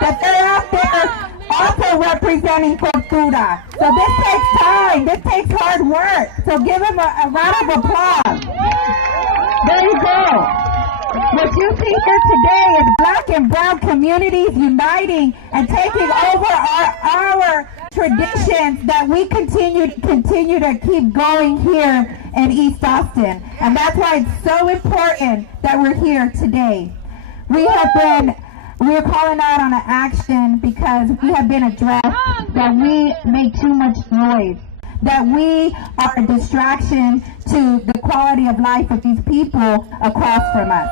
that they're out there also representing cultura. So this takes time. This takes hard work. So give them a round of applause. There you go. What you see here today is black and brown communities uniting and taking over our traditions that we continue to keep going here in East Austin. And that's why it's so important that we're here today. We're calling out on an action because we have been addressed that we make too much noise, that we are a distraction to the quality of life of these people across from us.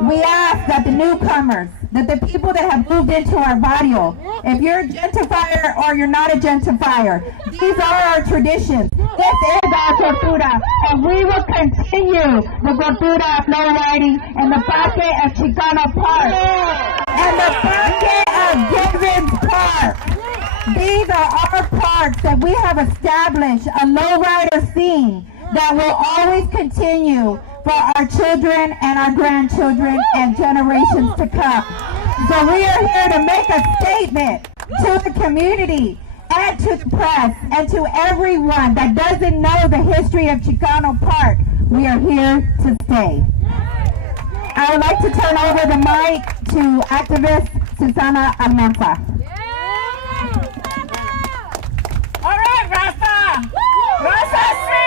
We ask that the newcomers, that the people that have moved into our barrio, if you're a gentrifier or you're not a gentrifier, these are our traditions. This is our cultura, and we will continue the cultura of low riding in the Parque of Chicano Park and the Parque of Givens Park. These are our parks that we have established a lowrider scene that will always continue for our children and our grandchildren and generations to come. So we are here to make a statement to the community and to the press and to everyone that doesn't know the history of Chicano Park. We are here to stay. I would like to turn over the mic to activist Susana Almanza. All right, Raza! Raza sí!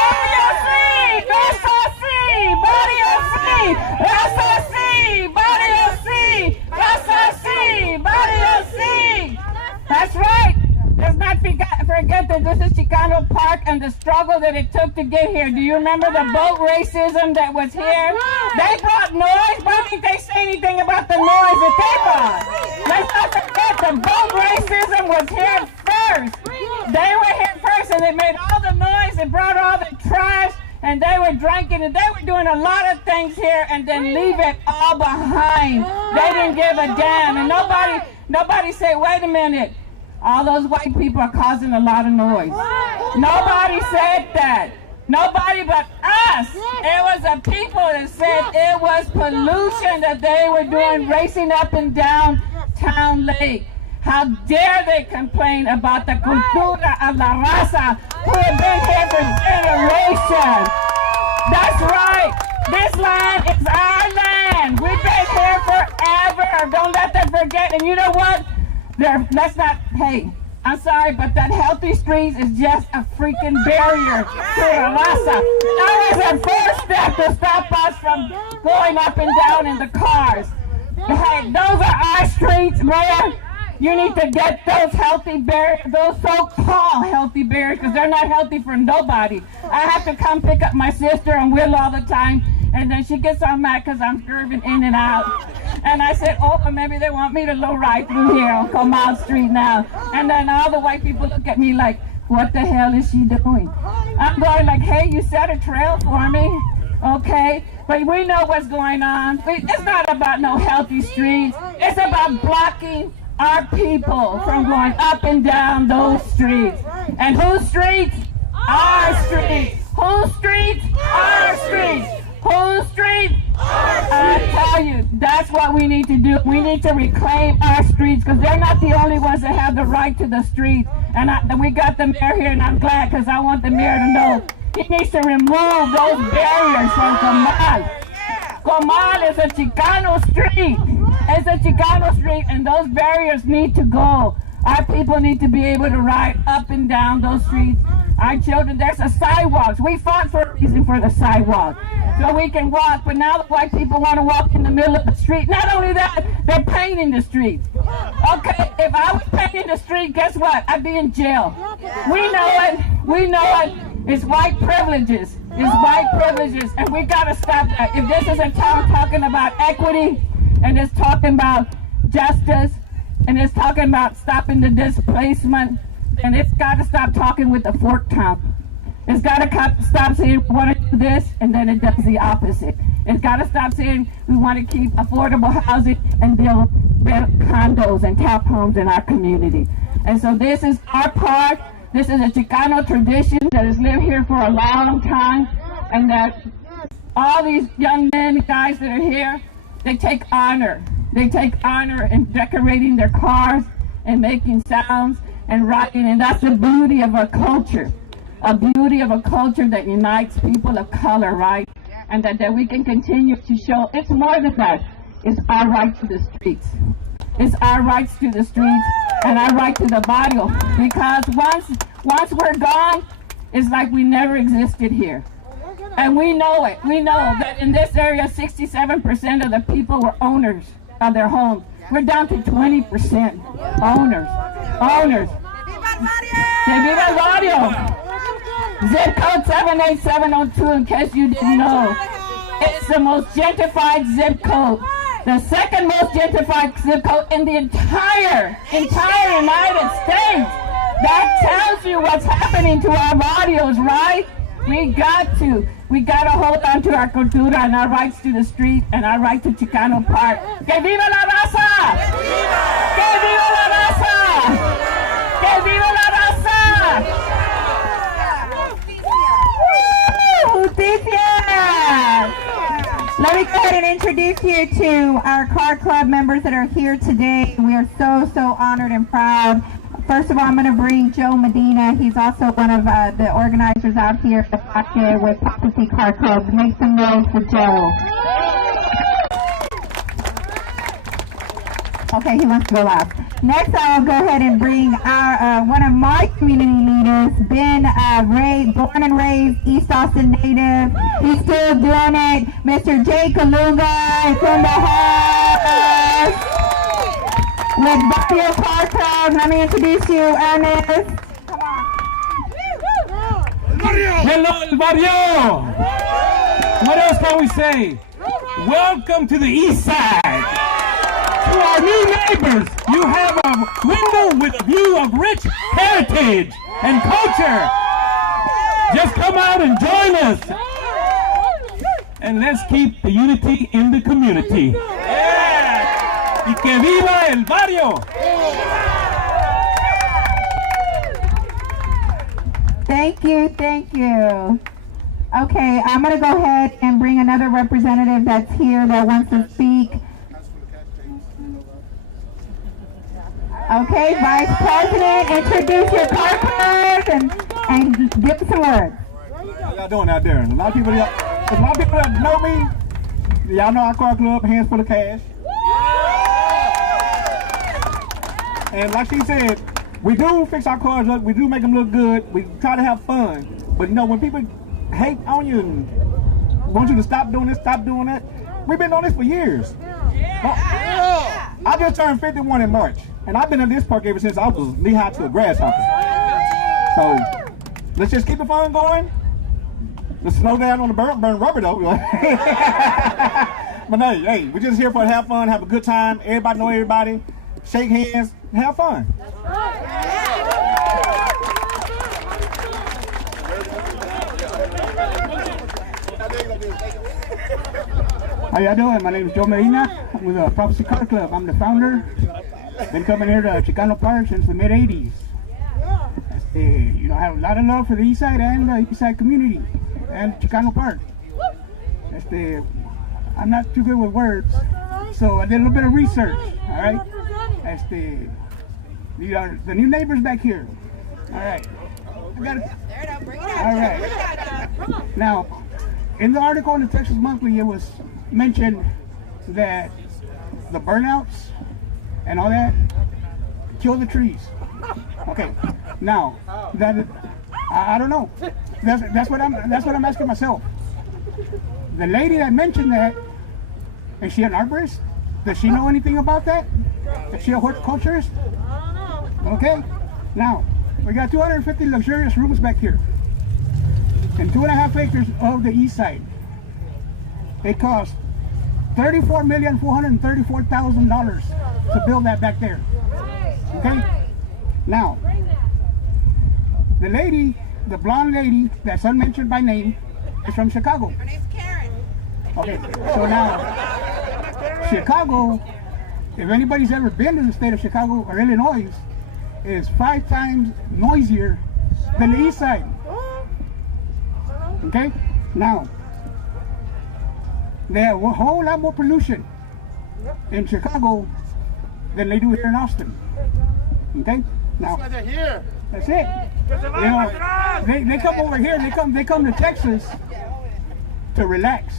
Barrio sí! Raza sí! Barrio sí! Raza sí! Barrio sí! Raza sí! Barrio sí! That's right! Let's not forget that this is Chicano Park and the struggle that it took to get here. Do you remember the boat racism that was here? They brought noise. Why didn't they say anything about the noise that they brought? Let's not forget the boat racism was here first. They were here first and they made all the noise and brought all the trash and they were drinking and they were doing a lot of things here and then leave it all behind. They didn't give a damn and nobody said, wait a minute. All those white people are causing a lot of noise. Nobody said that. Nobody but us. It was the people that said it was pollution that they were doing, racing up and down Town Lake. How dare they complain about the cultura of la raza who have been here for generations. That's right. This land is our land. We've been here forever. Don't let them forget. And you know what? Hey, I'm sorry, but that healthy streets is just a freaking barrier to the raza. That is a first step to stop us from going up and down in the cars. Hey, those are our streets, Mayor. You need to get those healthy barriers, those so-called healthy barriers, because they're not healthy for nobody. I have to come pick up my sister and Will all the time, and then she gets all mad because I'm curving in and out. And I said, oh, maybe they want me to low ride through here on Comal Street now. And then all the white people look at me like, what the hell is she doing? I'm going like, hey, you set a trail for me, okay? But we know what's going on. It's not about no healthy streets. It's about blocking our people from going up and down those streets. And whose streets? Our streets. Whose streets? Our streets. Whose streets? I tell you, that's what we need to do. We need to reclaim our streets because they're not the only ones that have the right to the streets. And we got the mayor here, and I'm glad because I want the mayor to know he needs to remove those barriers from Comal. Comal is a Chicano street. It's a Chicano street, and those barriers need to go. Our people need to be able to ride up and down those streets. Our children, there's a sidewalks. We fought for a reason for the sidewalk, so we can walk, but now the white people want to walk in the middle of the street. Not only that, they're painting the streets. Okay, if I was painting the street, guess what? I'd be in jail. We know it. We know it. It's white privileges. It's white privileges, and we got to stop that. If this is a town talking about equity, and it's talking about justice, and it's talking about stopping the displacement, and it's got to stop talking with the fork tongue. It's got to stop saying we want to do this, and then it does the opposite. It's got to stop saying we want to keep affordable housing and build condos and townhomes in our community. And so this is our park. This is a Chicano tradition that has lived here for a long time, and that all these young men and guys that are here, they take honor. They take honor in decorating their cars and making sounds and riding, and that's the beauty of our culture. A beauty of a culture that unites people of color, right? And that we can continue to show it's more than that. It's our right to the streets. It's our rights to the streets and our right to the barrio. Because once we're gone, it's like we never existed here. And we know it. We know that in this area, 67% of the people were owners of their homes. We're down to 20% owners. Owners. Que viva el barrio! Zip code 78702, in case you didn't know. It's the most gentrified zip code. The second most gentrified zip code in the entire United States. That tells you what's happening to our barrios, right? We got to hold on to our cultura and our rights to the street and our right to Chicano Park. Que viva la raza! Que viva la raza! Que viva la raza! Justicia! Let me go ahead and introduce you to our car club members that are here today. We are so honored and proud. First of all, I'm going to bring Joe Medina. He's also one of the organizers out here with Prophecy Car Club. Make some noise for Joe. Okay, he wants to go last. Next, I'll go ahead and bring our one of my community leaders, Ben, born and raised East Austin native. He's still doing it. Mr. Jay Kalunga is in the house. With Barrio Car Club, let me introduce you, Ernest. Come on. Hello, El Barrio! What else can we say? Welcome to the East Side. To our new neighbors, you have a window with a view of rich heritage and culture. Just come out and join us. And let's keep the unity in the community. Yeah. Y que viva el barrio! Thank you. Okay, I'm going to go ahead and bring another representative that's here that wants to speak. Okay, Vice President, introduce your car club and give us some words. How y'all doing out there? A lot of people that know me, y'all know our car club, hands full of cash. And like she said, we do fix our cars up, we do make them look good, we try to have fun. But you know, when people hate on you and want you to stop doing this, stop doing that, we've been doing this for years. I just turned 51 in March, and I've been in this park ever since I was knee-high to a grasshopper. So, let's just keep the fun going. Let's slow down on the burn rubber though. But hey, we're just here for to have fun, have a good time. Everybody know everybody. Shake hands, have fun. How y'all doing? My name is Joe Medina. I'm with the Prophecy Car Club. I'm the founder. Been coming here to Chicano Park since the mid-'80s. I have a lot of love for the East Side and the East Side community and Chicano Park. I'm not too good with words, so I did a little bit of research. All right. The new neighbors back here. All right. All right. Now, in the article in the Texas Monthly, it was mentioned that the burnouts and all that kill the trees. Okay. Now, I don't know. That's what I'm asking myself. The lady that mentioned that, is she an arborist? Does she know anything about that? Is she a horticulturist? Okay. Now, we got 250 luxurious rooms back here and 2.5 acres of the east side. It cost $34,434,000 to build that back there. Okay. Now, the lady, the blonde lady that's unmentioned by name, is from Chicago. Her name's Karen. Okay, so now, Chicago, if anybody's ever been to the state of Chicago or Illinois, is 5 times noisier than the east side. Okay, now, they have a whole lot more pollution in Chicago than they do here in Austin. Okay? Now, They're here. that's it. You know, they come over here, they come to Texas to relax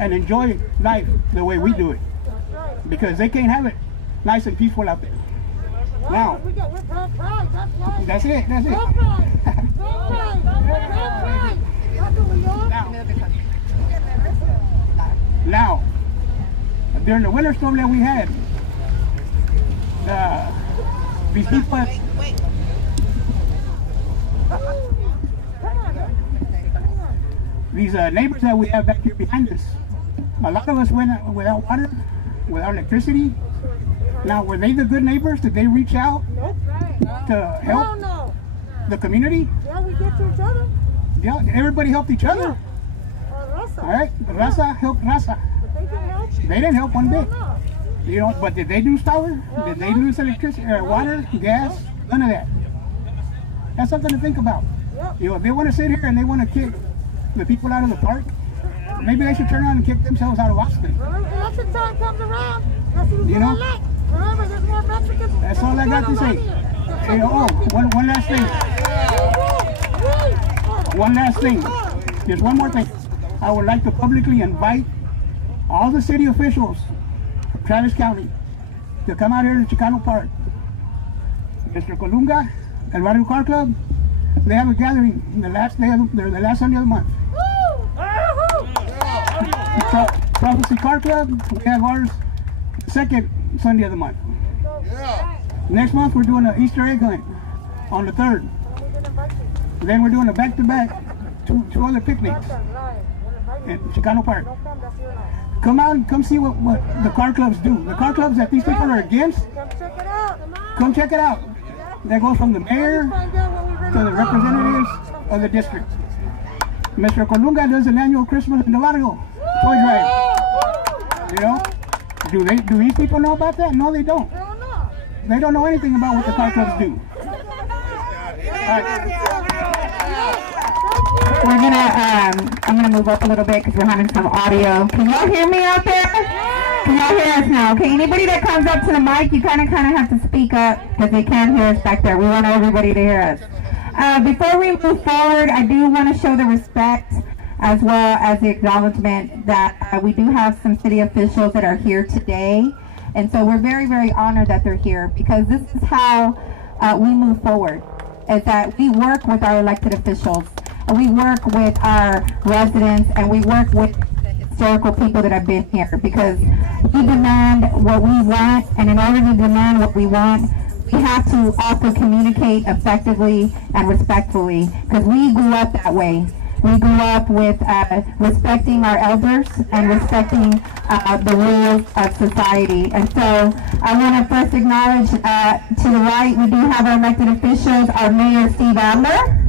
and enjoy life the way we do it. Because they can't have it nice and peaceful out there. Now, that's it. Now, during the winter storm that we had, these people, these neighbors that we have back here behind us, a lot of us went without water, without electricity. Now, were they the good neighbors? Did they reach out to help the community? Yeah, we get to each other. Yeah, everybody helped each other. All right, Raza helped Raza. But they didn't help. They didn't help one bit. No. You know, but did they lose power? Did they lose electricity, water, gas? None of that. That's something to think about. Yep. You know, if they want to sit here and they want to kick the people out of the park, maybe they should turn around and kick themselves out of Austin. Remember, election time comes around. That's who's You know? gonna elect. Remember, there's more Mexicans. That's all I got to say. Hey, one last thing. One last thing. Just one more thing. I would like to publicly invite all the city officials of Travis County to come out here to Chicano Park. Mr. Colunga and Barrio Car Club, they have a gathering the last Sunday of the month. Prophecy Car Club, we have ours the second Sunday of the month. Next month we're doing an Easter egg hunt on the 3rd. Then we're doing a back-to-back two other picnics at Chicano Park. Come out and come see what the car clubs do. The car clubs that these people are against, come check it out. That goes from the mayor to the representatives of the district. Mr. Colunga does an annual Christmas in the barrio toy drive. You know? Do these people know about that? No, they don't. They don't know anything about what the car clubs do. We're gonna, I'm gonna move up a little bit because we're having some audio. Can y'all hear me out there? Can y'all hear us now? Okay, anybody that comes up to the mic, you kind of have to speak up because they can't hear us back there. We want everybody to hear us. Before we move forward, I do want to show the respect as well as the acknowledgement that we do have some city officials that are here today. And so we're very, very honored that they're here because this is how we move forward, is that we work with our elected officials. We work with our residents and we work with the historical people that have been here because we demand what we want, and in order to demand what we want, we have to also communicate effectively and respectfully because we grew up that way. We grew up with respecting our elders and respecting the rules of society. And so I want to first acknowledge to the right, we do have our elected officials, our Mayor Steve Adler.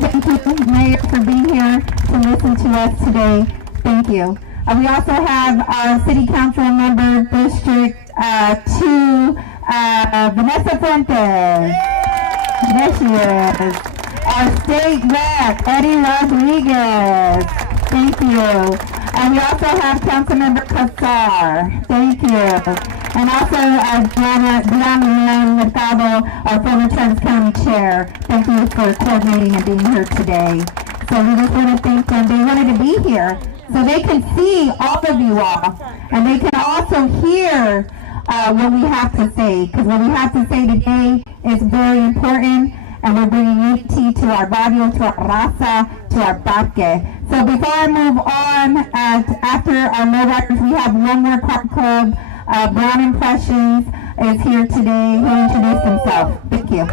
Thank you, Mayor, for being here to listen to us today. Thank you. We also have our City Council member, District 2, Vanessa Fuentes. There she is. Our State Rep, Eddie Rodriguez. Thank you. And we also have Councilmember Casar. Thank you. And also Diana Mercado, our former Travis County Chair. Thank you for coordinating and being here today. So we just want to thank them. They wanted to be here so they can see all of you all. And they can also hear what we have to say. Because what we have to say today is very important. And we're bringing unity to our barrio, to our raza, to our parque. So before I move on, after our lowriders, we have one more car club. Brown Impressions is here today. He'll introduce himself. Thank you.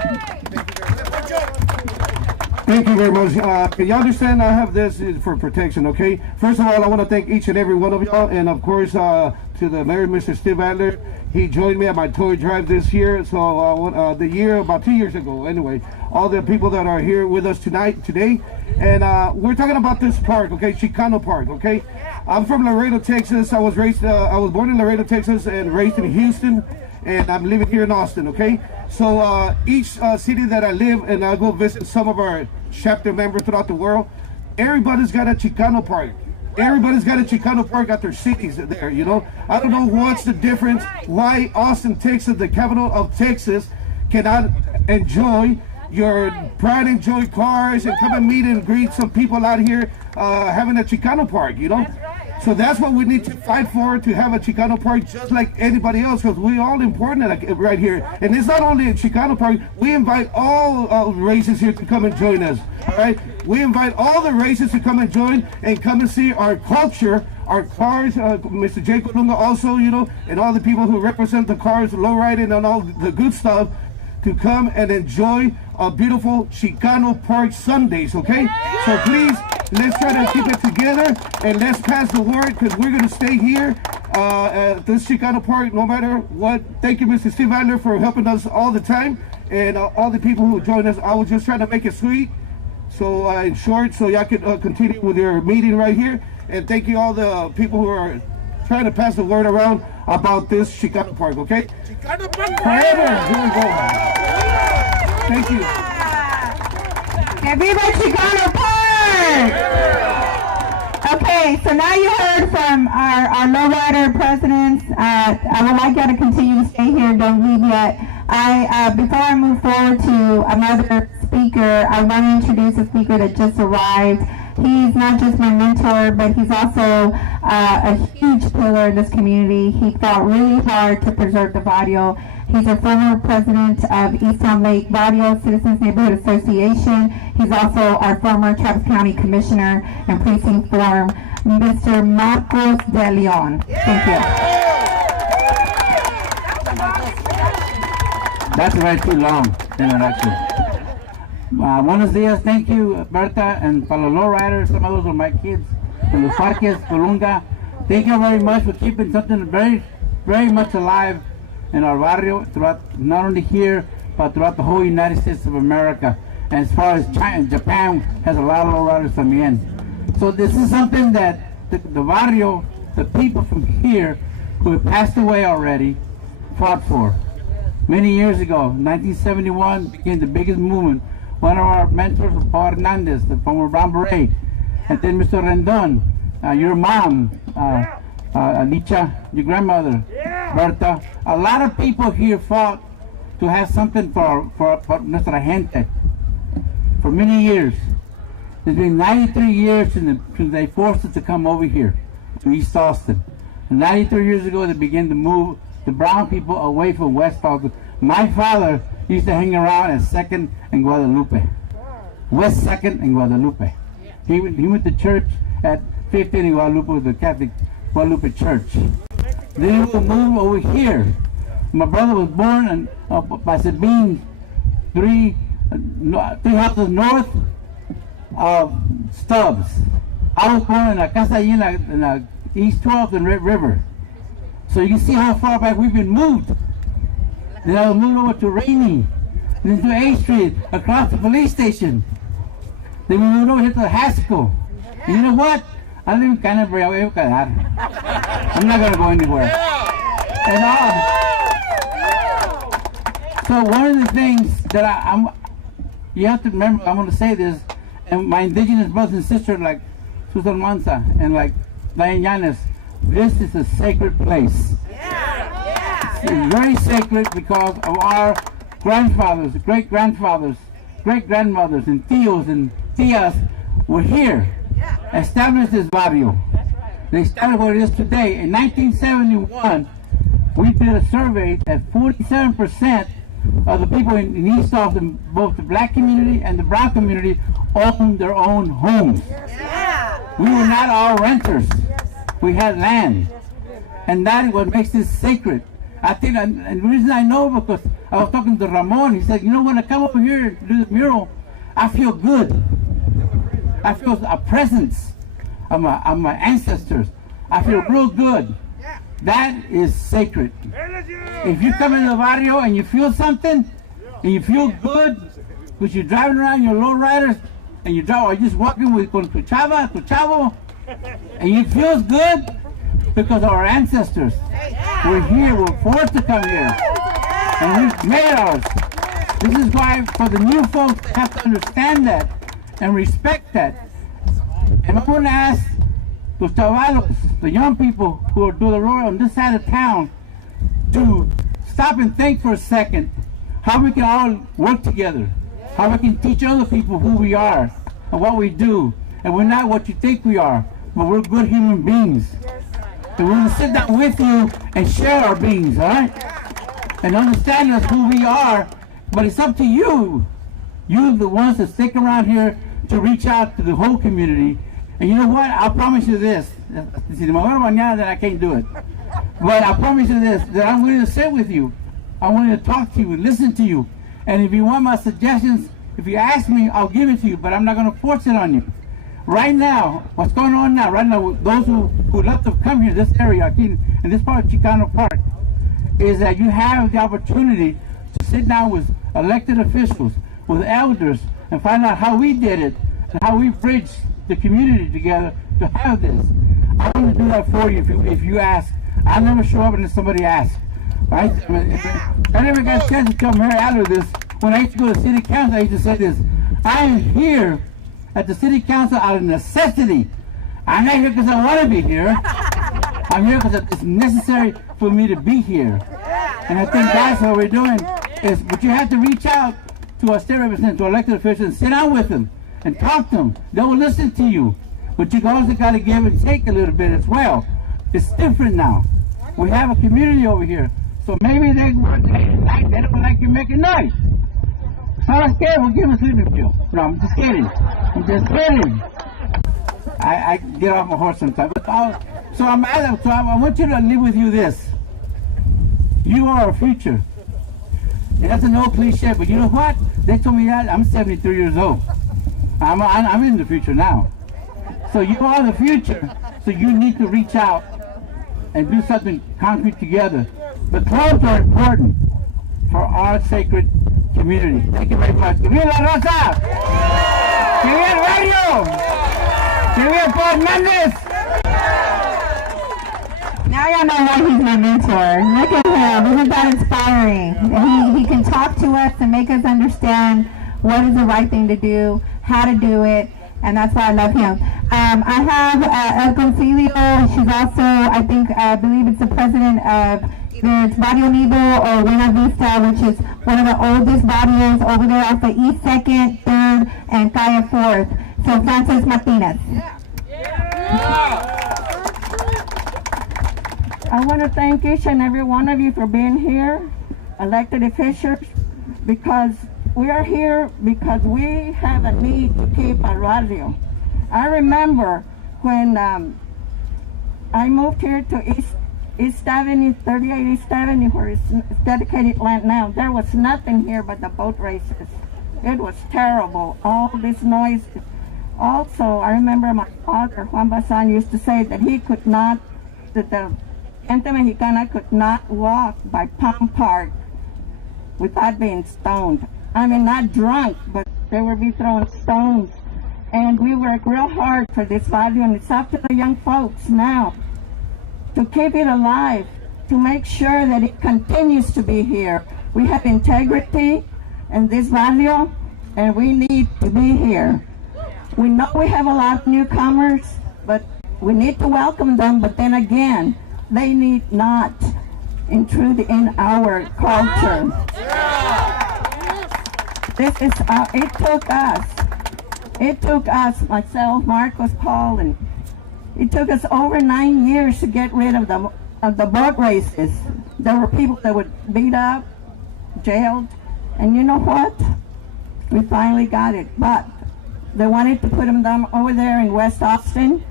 Thank you very much. You understand I have this for protection, okay? First of all, I want to thank each and every one of y'all, and of course to the Mayor, Mr. Steve Adler. He joined me at my toy drive this year, so about 2 years ago, anyway. All the people that are here with us today, and we're talking about this park, okay? Chicano Park, okay? I'm from Laredo, Texas. I was born in Laredo, Texas, and raised in Houston, and I'm living here in Austin, okay? So each city that I live, and I go visit some of our chapter members throughout the world, everybody's got a Chicano Park. everybody's got a Chicano Park at their cities there, you know. I don't know what's the difference, why Austin, Texas, the capital of Texas, cannot enjoy your pride and joy cars and come and meet and greet some people out here having a Chicano Park, you know. So that's what we need to fight for, to have a Chicano Park just like anybody else, because we all important right here. And it's not only a Chicano Park, we invite all races here to come and join us, all right? We invite all the races to come and join and come and see our culture, our cars, Mr. Jay Colunga also, you know, and all the people who represent the cars, lowriding and all the good stuff, to come and enjoy a beautiful Chicano Park Sundays, okay? So please, let's try to keep it together and let's pass the word, because we're going to stay here at this Chicano Park no matter what. Thank you, Mr. Steve Adler, for helping us all the time, and all the people who joined us. I was just trying to make it sweet, so in short, so y'all can continue with your meeting right here. And thank you all the people who are trying to pass the word around about this Chicano Park, okay? Chicano Park Forever. Here we go. Thank you. Que viva Chicano Park! Okay, so now you heard from our lowrider presidents. I would like y'all to continue to stay here, don't leave yet. Before I move forward to another speaker, I want to introduce a speaker that just arrived. He's not just my mentor, but he's also a huge pillar in this community. He fought really hard to preserve the barrio. He's a former president of East Town Lake Barrio Citizens Neighborhood Association. He's also our former Travis County Commissioner and Precinct 4, Mr. Marcos De Leon. Thank you. That's way too long introduction. Buenos dias, thank you, Berta, and para los lowriders, some of those are my kids, from the Parques, Colunga. Thank you very much for keeping something very, very much alive in our barrio, throughout, not only here, but throughout the whole United States of America. And as far as China, Japan has a lot of lowriders también. So this is something that the barrio, the people from here who have passed away already, fought for. Many years ago, 1971, became the biggest movement. One of our mentors was Paul Hernandez, the former Brown Beret. And then Mr. Rendon, your mom, Alicia, your grandmother, Berta. A lot of people here fought to have something for nuestra gente for many years. It's been 93 years since they forced us to come over here to East Austin. And 93 years ago, they began to move the brown people away from West Austin. My father used to hang around at 2nd and Guadalupe, West 2nd and Guadalupe. He went to church at 15th and Guadalupe with the Catholic Guadalupe Church. Then we moved over here. My brother was born by Sabine, three houses north of Stubbs. I was born in a casa in the East 12th and Red River. So you can see how far back we've been moved. Then I was moved over to Rainey, then to A Street, across the police station. Then we moved over here to Haskell. And you know what? I live in Canterbury. I'm not going to go anywhere. And so one of the things that you have to remember, I'm going to say this, and my indigenous brothers and sisters like Susan Manza and like Diane Yanes, this is a sacred place. It's very sacred because of our grandfathers, great-grandfathers, great-grandmothers, and tios and tias were here, established this barrio. They established what it is today. In 1971, we did a survey that 47% of the people in East Austin, both the black community and the brown community, owned their own homes. We were not all renters. We had land. And that is what makes this sacred. I think, and the reason I know, because I was talking to Ramon, he said, you know, when I come over here to do the mural, I feel good. I feel a presence of my ancestors. I feel real good. That is sacred. If you come into the barrio and you feel something, and you feel good, because you're driving around your lowriders, and you drive, or you're just walking with tu chavo, and it feels good, because our ancestors were here, were forced to come here, and we made ours. This is why, for the new folks, have to understand that and respect that. And I'm going to ask those chavalos, the young people who do the road on this side of town, to stop and think for a second how we can all work together, how we can teach other people who we are and what we do. And we're not what you think we are, but we're good human beings. And we're going to sit down with you and share our beings, all right? And understand us who we are. But it's up to you. You're the ones that stick around here to reach out to the whole community. And you know what? I'll promise you this. Si me muero mañana, then I can't do it. But I promise you this, that I'm willing to sit with you. I'm willing to talk to you and listen to you. And if you want my suggestions, if you ask me, I'll give it to you, but I'm not going to force it on you. Right now, what's going on now, right now, those who love to come here, this area, in this part of Chicano Park, is that you have the opportunity to sit down with elected officials, with elders, and find out how we did it, and how we bridged the community together to have this. I want to do that for you if you ask. I'll never show up unless somebody asks. Right? I never got a chance to come here out of this. When I used to go to city council, I used to say this: I am here at the city council out of necessity. I'm not here because I want to be here. I'm here because it's necessary for me to be here. And I think that's what we're doing. But you have to reach out to our state representatives, to elected officials, and sit down with them and talk to them. They will listen to you. But you also got to give and take a little bit as well. It's different now. We have a community over here. So maybe they don't like you making noise. So I'm scared, we'll give a sleeping pill. No, I'm just kidding. I'm just kidding. I get off my horse sometimes. So I want you to leave with you this. You are our future. And that's an old cliche, but you know what? They told me that. I'm 73 years old. I'm in the future now. So you are the future. So you need to reach out and do something concrete together. The clubs are important for our sacred community. Thank you very much. ¡Que viva la raza! ¡Que viva el radio! ¡Que viva Paul Mendes! Now y'all know why he's my mentor. Look at him. Isn't that inspiring? He can talk to us and make us understand what is the right thing to do, how to do it, and that's why I love him. I have El Concilio. She's also, I believe it's the president of either it's Barrio Nido or Buena Vista, which is one of the oldest barrios over there off the East 2nd, 3rd, and Calle 4th. So Francis Martinez. I want to thank each and every one of you for being here, elected officials, because we are here because we have a need to keep our radio. I remember when I moved here to East Avenue, 38 East Avenue, where it's dedicated land now, there was nothing here but the boat races. It was terrible, all this noise. Also, I remember my father, Juan Bazan, used to say that he could not, that the Gente Mexicana could not walk by Palm Park without being stoned. I mean, not drunk, but they would be throwing stones. And we work real hard for this value, and it's up to the young folks now to keep it alive, to make sure that it continues to be here. We have integrity in this value, and we need to be here. We know we have a lot of newcomers, but we need to welcome them, but then again, they need not intrude in our culture. This is, it took us, myself, Marcos, Paul, and it took us over 9 years to get rid of the boat races. There were people that were beat up, jailed, and you know what? We finally got it, but they wanted to put them down over there in West Austin.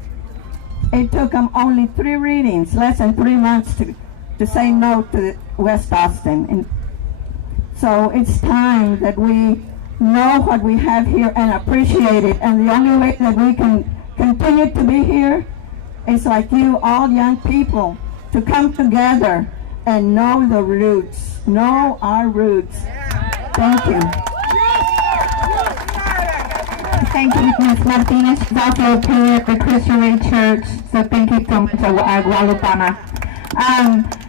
It took them only 3 readings, less than 3 months to say no to West Austin. And so it's time that we know what we have here and appreciate it. And the only way that we can continue to be here is like you, all young people, to come together and know the roots, know our roots. Thank you. Thank you, Ms. Martinez. She's also a peer at the Christian Ray Church, so thank you so much, Guadalupana.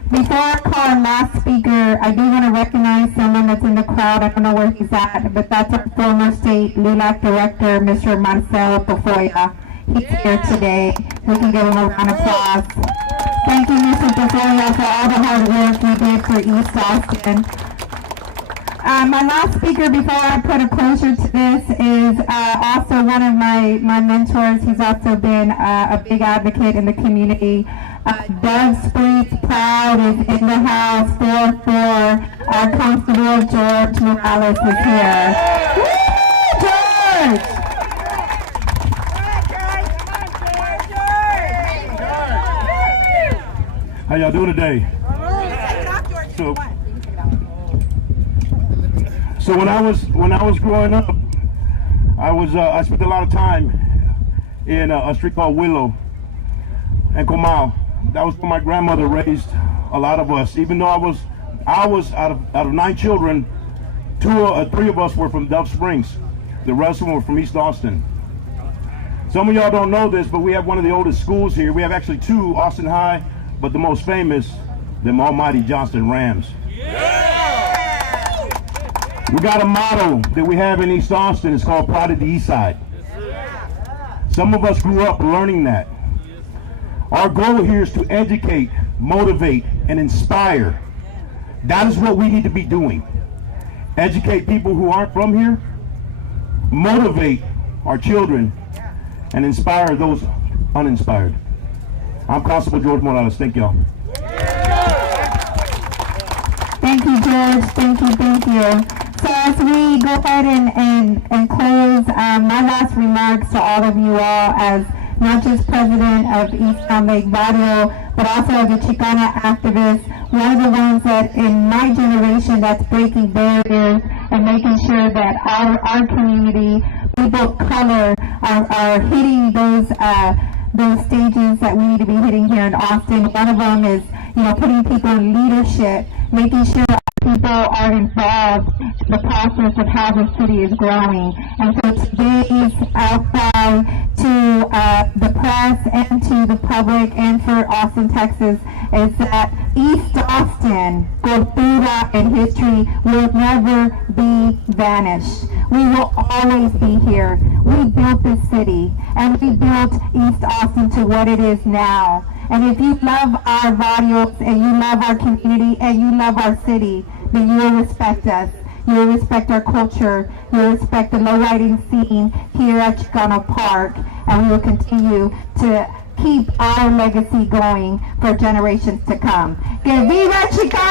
Before I call our last speaker, I do want to recognize someone that's in the crowd. I don't know where he's at, but that's our former state LULAC director, Mr. Marcel Tafoya. He's here today. We can give him a round of applause. Thank you, Mr. Portfolio, for all the hard work you did for East Austin. My last speaker before I put a closure to this is also one of my mentors. He's also been a big advocate in the community. Doug Spreet's Proud is in the house. 4-4. Our Constable George Morales is here. Woo, George! How y'all doing today? So when I was growing up, I spent a lot of time in a street called Willow and Comal. That was where my grandmother raised a lot of us. Even though I was out of 9 children, 3 of us were from Dove Springs. The rest of them were from East Austin. Some of y'all don't know this, but we have one of the oldest schools here. We have actually 2, Austin High, but the most famous, them almighty Johnston Rams. We got a motto that we have in East Austin. It's called Pride of the East Side. Some of us grew up learning that. Our goal here is to educate, motivate, and inspire. That is what we need to be doing. Educate people who aren't from here, motivate our children, and inspire those uninspired. I'm Constable George Morales. Thank y'all. Thank you, George. Thank you. So as we go ahead and close, my last remarks to all of you all as not just president of East Lake Barrio, but also as a Chicana activist, one of the ones that in my generation that's breaking barriers and making sure that our community, people of color, are hitting those stages that we need to be hitting here in Austin. One of them is, putting people in leadership, making sure people are involved in the process of how the city is growing. And so today's outcry to the press and to the public and for Austin, Texas, is that East Austin, cultura and history will never be vanished. We will always be here. We built this city, and we built East Austin to what it is now. And if you love our barrios, and you love our community, and you love our city, then you will respect us. You will respect our culture. You will respect the lowriding scene here at Chicano Park. And we will continue to keep our legacy going for generations to come. Que viva Chicano!